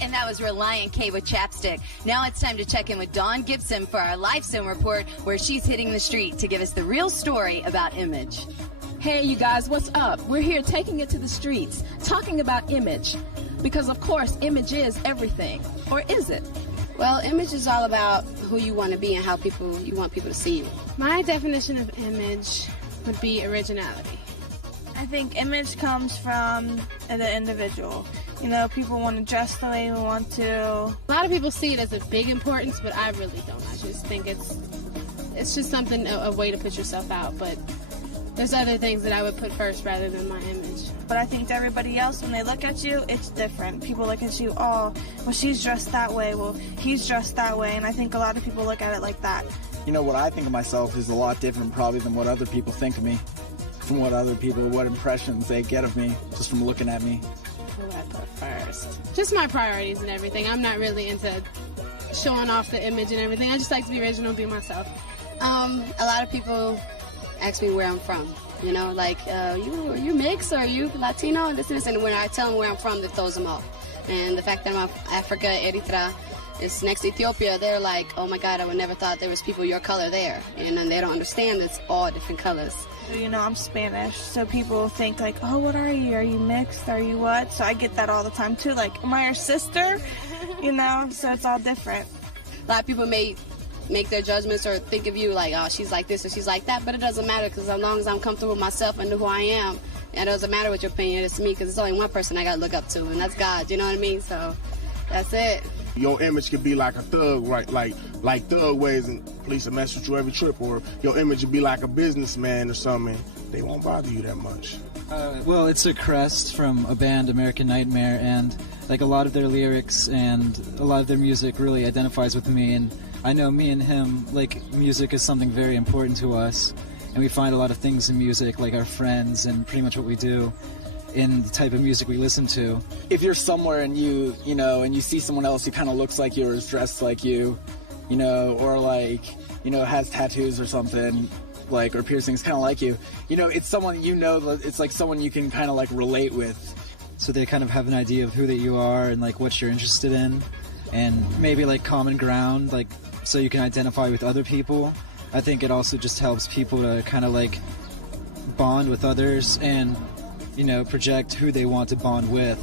And that was Relient K with Chapstick. Now it's time to check in with Dawn Gibson for our live Zoom report, where she's hitting the street to give us the real story about image. Hey, you guys, what's up? We're here taking it to the streets, talking about image. Because, of course, image is everything. Or is it? Well, image is all about who you want to be and how you want people to see you. My definition of image would be originality. I think image comes from the individual. You know, people want to dress the way we want to. A lot of people see it as a big importance, but I really don't. I just think it's just something, a way to put yourself out. But there's other things that I would put first rather than my image. But I think to everybody else, when they look at you, it's different. People look at you, oh, well, she's dressed that way. Well, he's dressed that way. And I think a lot of people look at it like that. You know, what I think of myself is a lot different probably than what other people think of me. From what impressions they get of me just from looking at me. What I put first? Just my priorities and everything. I'm not really into showing off the image and everything. I just like to be original and be myself. A lot of people ask me where I'm from. You know, like, you mixed or are you Latino and this and this. And when I tell them where I'm from, that throws them off. And the fact that I'm Africa, Eritrea, is next to Ethiopia, they're like, oh my God, I would never thought there was people your color there. And they don't understand it's all different colors. You know, I'm Spanish, so people think like, oh, what are you? Are you mixed? Are you what? So I get that all the time too, like, am I your sister? You know, so it's all different. A lot of people may make their judgments or think of you like, oh, she's like this or she's like that, but it doesn't matter because as long as I'm comfortable with myself and know who I am, it doesn't matter what your opinion is to me because it's only one person I got to look up to, and that's God, you know what I mean? So that's it. Your image could be like a thug, right? Like Thug Ways and Police will mess with you every trip, or your image would be like a businessman or something. They won't bother you that much. Well, it's a Crest from a band, American Nightmare, and like a lot of their lyrics and a lot of their music really identifies with me, and I know me and him, like, music is something very important to us, and we find a lot of things in music, like our friends and pretty much what we do in the type of music we listen to. If you're somewhere and you see someone else who kind of looks like you or is dressed like you, or like, has tattoos or something, like, or piercings kind of like you, it's someone, it's like someone you can kind of like relate with. So they kind of have an idea of who that you are and like what you're interested in, and maybe like common ground, like so you can identify with other people. I think it also just helps people to kind of like bond with others and project who they want to bond with.